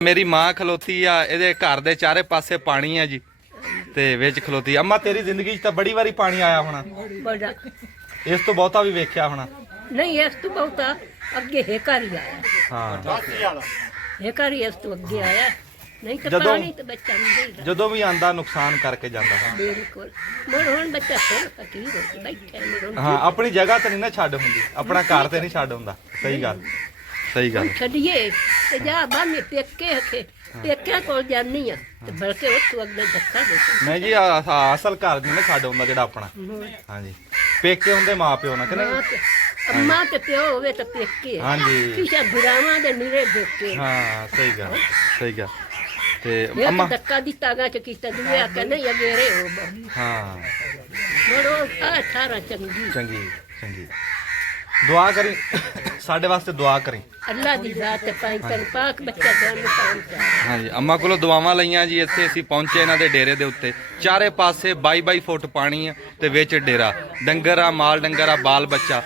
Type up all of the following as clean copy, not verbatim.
मेरी माँ खलोती आ इहदे घर दे चारे पासे पानी है जी ते विच खलोती। अम्मा तेरी जिंदगी च तां बड़ी वारी पानी आया होना, बड़ा इस तो बहुता भी वेख्या होना। नहीं इस तो बहुत अगे हेकारी आया। हाँ हेकारी इस तो अगे आया नहीं तो जदों- पानी तो बच्चा नहीं जदों भी आंदा नुकसान करके जांदा। बिल्कुल मुड़ हुण बच्चा फिर फकीर हो के बैठा मुड़ हाँ अपनी जगह ते नहीं ना छड्ड हुंदी, अपना घर ते नहीं छड्ड हुंदा। सही गल, सही गल। छड़िए ते जा बाने पेके हके पेके कोल जानी आ ते बल्कि उस अगले धक्का दे नहीं जी असल घर नहीं ना छड्ड हुंदा जेड़ा अपना। हाँ जी पेके हुंदे मां प्यो ना कि नहीं। अम्मा ते प्यो होवे ते पेके हाँ जी किसा बिरावां दे निरे देखे हाँ सही गल, सही गल। ते एक अम्मा धक्का दिता गा च किता दुए आके नहीं अगेरे हो हाँ मुड़ो थारा चंगी चंगी चंगी दुआ करी साडे वास्ते दुआ करी। अल्लाह दी जात ते पाई तन पाक बच्चा जान पाऊंगा। हाँ जी अम्मा कोलों दुआवां लईआं जी। इत्थे असीं पहुंचे इन्हां दे डेरे दे उत्ते चारे पासे 22 फुट पानी है ते विच डेरा डंगर आ माल डंगर आ बाल बच्चा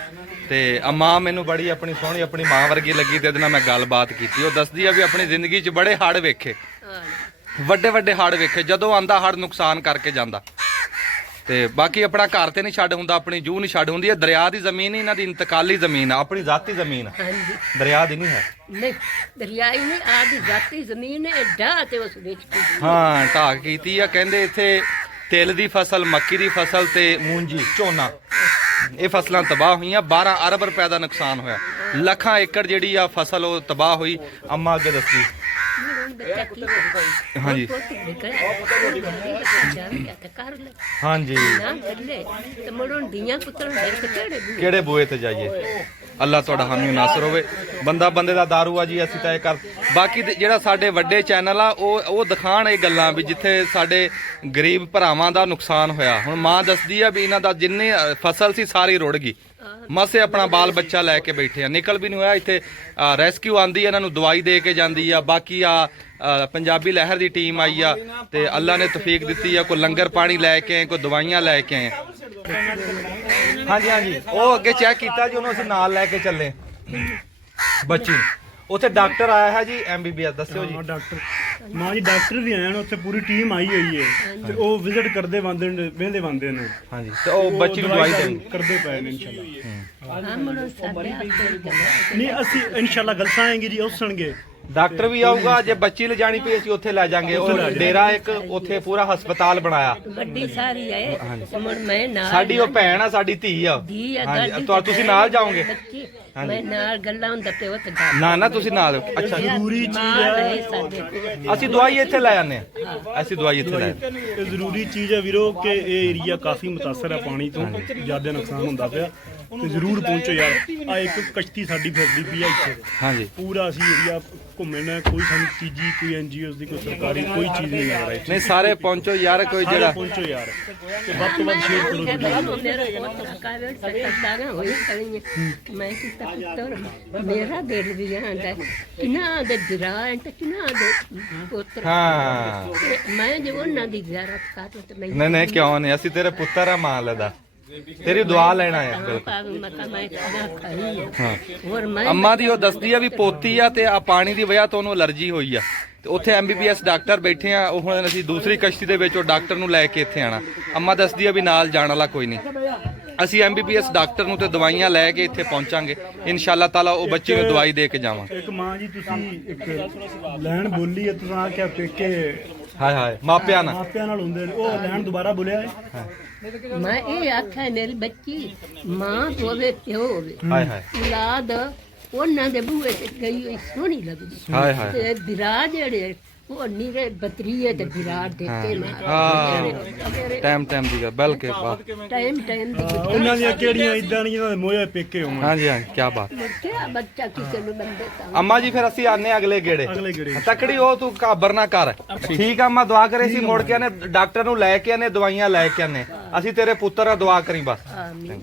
ते अम्मा मैनू बड़ी अपनी सोहनी अपनी मां वर्गी लगी ते इहदे नाल मैं गलबात कीती। ओह दसदी आ भी अपनी जिंदगी च बड़े हड़ वेखे, ਵੱਡੇ ਵੱਡੇ ਹੜ ਵੇਖੇ, ਜਦੋਂ ਆਂਦਾ ਹੜ ਨੁਕਸਾਨ ਕਰਕੇ ਜਾਂਦਾ ਤੇ ਬਾਕੀ ਆਪਣਾ ਘਰ ਤੇ ਨਹੀਂ ਛੱਡ ਹੁੰਦਾ, ਆਪਣੀ ਜੂਹ ਨਹੀਂ ਛੱਡ ਹੁੰਦੀ। ਇਹ ਦਰਿਆ ਦੀ ਜ਼ਮੀਨ ਇਹਨਾਂ ਦੀ ਇੰਤਕਾਲੀ ਜ਼ਮੀਨ ਆ, ਆਪਣੀ ਜ਼ਾਤੀ ਜ਼ਮੀਨ ਆ, ਹਾਂਜੀ ਦਰਿਆ ਦੀ ਨਹੀਂ ਹੈ। ਨਹੀਂ ਦਰਿਆਈ ਨਹੀਂ ਆਦੀ ਜ਼ਾਤੀ ਜ਼ਮੀਨ ਹੈ ਢਾਹ ਤੇ ਉਸ ਵਿੱਚ ਕੀ ਹਾਂ ਢਾਕ ਕੀਤੀ ਆ। ਕਹਿੰਦੇ ਇੱਥੇ ਤਿਲ ਦੀ ਫਸਲ, ਮੱਕੀ ਦੀ ਫਸਲ ਤੇ ਮੂੰਜੀ ਝੋਨਾ ਇਹ ਫਸਲਾਂ ਤਬਾਹ ਹੋਈਆਂ। 12 ਅਰਬ ਰੁਪਏ ਦਾ ਨੁਕਸਾਨ ਹੋਇਆ, ਲੱਖਾਂ ਏਕੜ ਜਿਹੜੀ ਆ ਫਸਲ ਉਹ ਤਬਾਹ ਹੋਈ। ਅੰਮਾ ਅੱਗੇ ਦੱਸਦੀ ਬੱਚਾ ਕੀ ਕਰੇ हाँ जी हाँ जी ਨਾ ਚੱਲੇ ਤੇ ਮੁੜਨ ਦੀਆਂ ਪੁੱਤਰਾਂ ਦੇ ਕਿਹੜੇ ਕਿਹੜੇ ਬੂਏ ਤੇ ਜਾਈਏ। ਅੱਲਾ ਤੁਹਾਡਾ ਹਾਮੀ ਨਾਸਰ ਹੋਵੇ। ਬੰਦਾ ਬੰਦੇ ਦਾ ਦਾਰੂ ਆ ਜੀ। ਅਸੀਂ ਤਾਂ ਇਹ ਕਰ ਬਾਕੀ ਜਿਹੜਾ ਸਾਡੇ ਵੱਡੇ ਚੈਨਲ ਆ ਉਹ ਦਿਖਾਣ ਇਹ ਗੱਲਾਂ ਵੀ ਜਿੱਥੇ ਸਾਡੇ ਗਰੀਬ ਭਰਾਵਾਂ ਦਾ ਨੁਕਸਾਨ ਹੋਇਆ। ਹੁਣ ਮਾਂ ਦੱਸਦੀ ਆ ਵੀ ਇਹਨਾਂ ਦਾ ਜਿੰਨੀ ਫਸਲ ਸੀ ਸਾਰੀ ਰੁੜ ਗਈ, ਮਸੇ ਆਪਣਾ ਬਾਲ ਬੱਚਾ ਲੈ ਕੇ ਬੈਠੇ ਆ, ਨਿਕਲ ਵੀ ਨਹੀਂ ਹੋਇਆ। ਇੱਥੇ ਰੈਸਕਿਊ ਆਂਦੀ ਇਹਨਾਂ ਨੂੰ ਦਵਾਈ ਦੇ ਕੇ ਜਾਂਦੀ ਆ। ਬਾਕੀ ਆ ਪੰਜਾਬੀ ਲਹਿਰ ਦੀ ਟੀਮ ਆਈ ਆ ਤੇ ਅੱਲਾ ਨੇ ਤੌਫੀਕ ਦਿੱਤੀ ਆ, ਕੋਈ ਲੰਗਰ ਪਾਣੀ ਲੈ ਕੇ ਆਏ, ਕੋਈ ਦਵਾਈਆਂ ਲੈ ਕੇ ਆਏ। ਹਾਂਜੀ ਹਾਂਜੀ ਉਹ ਅੱਗੇ ਚੈੱਕ ਕੀਤਾ ਜੀ, ਉਹਨੂੰ ਅਸੀਂ ਨਾਲ ਲੈ ਕੇ ਚੱਲੇ ਬੱਚੀ ਨੂੰ। ਉੱਥੇ ਡਾਕਟਰ ਆਇਆ ਹੈ ਜੀ MBBS ਦੱਸਿਓ ਜੀ। ਡਾਕਟਰ ਮਾਂ ਜੀ ਡਾਕਟਰ ਵੀ ਆਏ ਨੇ ਉੱਥੇ, ਪੂਰੀ ਟੀਮ ਆਈ ਹੋਈ ਹੈ ਤੇ ਉਹ ਵਿਜ਼ਿਟ ਕਰਦੇ ਬੰਦੇ ਨੇ ਵੇਂਦੇ ਬੰਦੇ ਨੇ। ਹਾਂਜੀ ਤੇ ਉਹ ਬੱਚੀ ਨੂੰ ਦਵਾਈ ਦੇਣੀ ਕਰਦੇ ਪਏ ਨੇ ਇਨਸ਼ਾਅੱਲਾ। ਮੁੜਨ ਸਾਡੇ ਨਹੀਂ ਅਸੀਂ ਇਨਸ਼ਾਅੱਲਾ ਗਲਤਾਂ ਆਏਗੀ ਜੀ ਉਸਣਗੇ। ਡਾਕਟਰ ਵੀ ਆਊਗਾ। ਜੇ ਬੱਚੀ ਲਿਜਾਣੀ ਪਈ ਅਸੀਂ ਉੱਥੇ ਲੈ ਜਾਾਂਗੇ। ਉਹ ਡੇਰਾ ਇੱਕ ਉੱਥੇ ਪੂਰਾ ਹਸਪਤਾਲ ਬਣਾਇਆ। ਵੱਡੀ ਸਾਰੀ ਆਏ ਮੁੜ ਮੈਂ ਨਾਲ ਸਾਡੀ ਉਹ ਭੈਣ ਆ, ਸਾਡੀ ਧੀ ਆ। ਦੀ ਆ ਹਾਂਜੀ ਤੁਸੀਂ ਨਾਲ ਜਾਓਗੇ? ਮੈਂ ਨਾਲ ਗੱਲਾਂ ਹੁੰਦਾ ਤੇ ਉੱਥੇ ਗੱਲ ਨਾ ਨਾ ਤੁਸੀਂ ਨਾਲ। ਅੱਛਾ ਜ਼ਰੂਰੀ ਚੀਜ਼ ਹੈ ਸਾਡੇ ਕੋਲ। ਅਸੀਂ ਦਵਾਈ ਇੱਥੇ ਲੈ ਆਨੇ ਆ। ਅਸੀਂ ਦਵਾਈ ਇੱਥੇ ਲੈ ਆਨੇ। ਇਹ ਜ਼ਰੂਰੀ ਚੀਜ਼ ਹੈ ਵੀਰੋ ਕਿ ਇਹ ਏਰੀਆ ਕਾਫੀ ਮੁਤਾਸਰ ਹੈ ਪਾਣੀ ਤੋਂ, ਜ਼ਿਆਦਾ ਨੁਕਸਾਨ ਹੁੰਦਾ ਪਿਆ ਤੇ ਜ਼ਰੂਰ ਪਹੁੰਚੋ ਯਾਰ। ਆ ਇੱਕ ਕਸ਼ਤੀ ਸਾਡੀ ਫਿਰਦੀ ਪਈ ਆ ਇੱਥੇ। ਹਾਂਜੀ ਪੂਰਾ ਅਸੀਂ ਏਰੀਆ ਘੁੰਮੇ ਨੇ, ਕੋਈ ਸਾਨੂੰ ਤੀਜੀ ਕੋਈ NGOs ਦੀ ਕੋਈ ਸਰਕਾਰੀ ਕੋਈ ਚੀਜ਼ ਨਹੀਂ ਆ ਰਹੀ। ਨਹੀਂ ਸਾਰੇ ਪਹੁੰਚੋ ਯਾਰ। ਕੋਈ ਜਿਹੜਾ ਪਹੁੰਚੋ ਯਾਰ ਤੇ ਵੱਧ ਤੋਂ ਵੱਧ ਸ਼ੇਅਰ ਕਰੋ ਵੀਡੀਓ। ਮੇਰਾ ਪੁੱਤ ਥਕਾਵਟ ਸਕਦਾ ਹੋਈ ਖੜੀ ਮੈਂ ਕੀਤਾ ਪੁੱਤਰ ਮੇਰਾ ਦਿਲ ਵੀ ਆਂਦਾ ਕਿਨਾ ਦੇ ਦਿਰਾਂ ਤੇ ਕਿਨਾ ਦੇ ਪੁੱਤਰ। ਹਾਂ ਮੈਂ ਜੇ ਉਹਨਾਂ ਦੀ ਜ਼ਿਆਰਤ ਕਰ ਤੇ ਮੈਂ ਨਹੀਂ ਨਹੀਂ ਕਿਉਂ ਨਹੀਂ। ਅਸੀਂ ਤੇਰੇ ਪੁੱਤਰ ਆ ਮਾਂ ਲਦਾ, ਤੇਰੀ ਦੁਆ ਲੈਣਾ ਆ। ਹੋਰ ਅੰਮਾ ਦੀ ਉਹ ਦੱਸਦੀ ਆ ਵੀ ਪੋਤੀ ਆ ਤੇ ਆ ਪਾਣੀ ਦੀ ਵਜ੍ਹਾ ਤੋਂ ਉਹਨੂੰ ਅਲਰਜੀ ਹੋਈ ਆ ਤੇ ਉੱਥੇ MBBS ਡਾਕਟਰ ਬੈਠੇ ਆ। ਉਹ ਹੁਣ ਅਸੀਂ ਦੂਸਰੀ ਕਸ਼ਤੀ ਦੇ ਵਿੱਚ ਉਹ ਡਾਕਟਰ ਨੂੰ ਲੈ ਕੇ ਇੱਥੇ ਆਣਾ। ਅੰਮਾ ਦੱਸਦੀ ਆ ਵੀ ਨਾਲ ਜਾਣ ਵਾਲਾ ਕੋਈ ਨਹੀਂ। ਅਸੀਂ MBBS ਡਾਕਟਰ ਨੂੰ ਤੇ ਦਵਾਈਆਂ ਲੈ ਕੇ ਇੱਥੇ ਪਹੁੰਚਾਂਗੇ ਇਨਸ਼ਾਅੱਲਾ ਤਾਲਾ। ਉਹ ਬੱਚੇ ਨੂੰ ਦਵਾਈ ਦੇ ਕੇ ਜਾਵਾਂਗੇ। ਇੱਕ ਮਾਂ ਜੀ ਤੁਸੀਂ ਇੱਕ ਲੈਣ ਬੋਲੀ ਹੈ, ਤੁਸੀਂ ਆਖਿਆ ਪੇਕੇ ਹਾਏ ਹਾਏ ਮਾਪਿਆਂ ਨਾਲ ਮਾਪਿਆਂ ਨਾਲ ਹੁੰਦੇ ਨੇ, ਉਹ ਲੈਣ ਦੁਬਾਰਾ ਬੋਲਿਆ ਹੈ। ਮੈਂ ਇਹ ਆਖਿਆ ਮੇਰੀ ਬੱਚੀ ਮਾਂ ਹੋਵੇ ਪਿਓ ਹੋਵੇ ਹਾਏ ਹਾਏ ਔਲਾਦ ਉਹਨਾਂ ਦੇ ਬੂਹੇ ਤੇ ਗਈ ਹੋਈ ਸੋਹਣੀ ਲੱਗਦੀ। ਹਾਏ ਹਾਏ ਤੇ ਵਿਰਾਜ ਜਿਹੜੇ ਉਹ ਨੀਰੇ ਬਤਰੀਏ ਤੇ ਵਿਰਾਜ ਦੇਖੇ ਟਾਈਮ ਟਾਈਮ ਦੀ ਗੱਲ ਬਲਕਿ ਵਾਹ ਟਾਈਮ ਟਾਈਮ ਦੀ ਉਹਨਾਂ ਦੀਆਂ ਕਿਹੜੀਆਂ ਇਦਾਂ ਦੀਆਂ ਮੋਏ ਪੇਕੇ ਹੋਣ। ਹਾਂਜੀ ਹਾਂਜੀ ਕੀ ਬਾਤ। ਬੱਚਾ ਬੱਚਾ ਕਿਸੇ ਨੂੰ ਬੰਦੇ ਤਾਂ ਅੰਮਾ ਜੀ ਫਿਰ ਅਸੀਂ ਆਨੇ ਅਗਲੇ ਗੇੜੇ। ਅਗਲੇ ਗੇੜੇ ਤਕੜੀ ਉਹ ਤੂੰ ਕਾਬਰ ਨਾ ਕਰ। ਠੀਕ ਆ ਅੰਮਾ ਦੁਆ ਕਰੇ ਸੀ ਮੁੜ ਕੇ ਆਨੇ ਡਾਕਟਰ ਨੂੰ ਲੈ ਕੇ ਆਨੇ ਦਵਾਈਆਂ ਲੈ ਕੇ ਆਨੇ। ਅਸੀਂ ਤੇਰੇ ਪੁੱਤਰ ਆ ਦੁਆ ਕਰੀ ਬਸ। ਆਮੀਨ।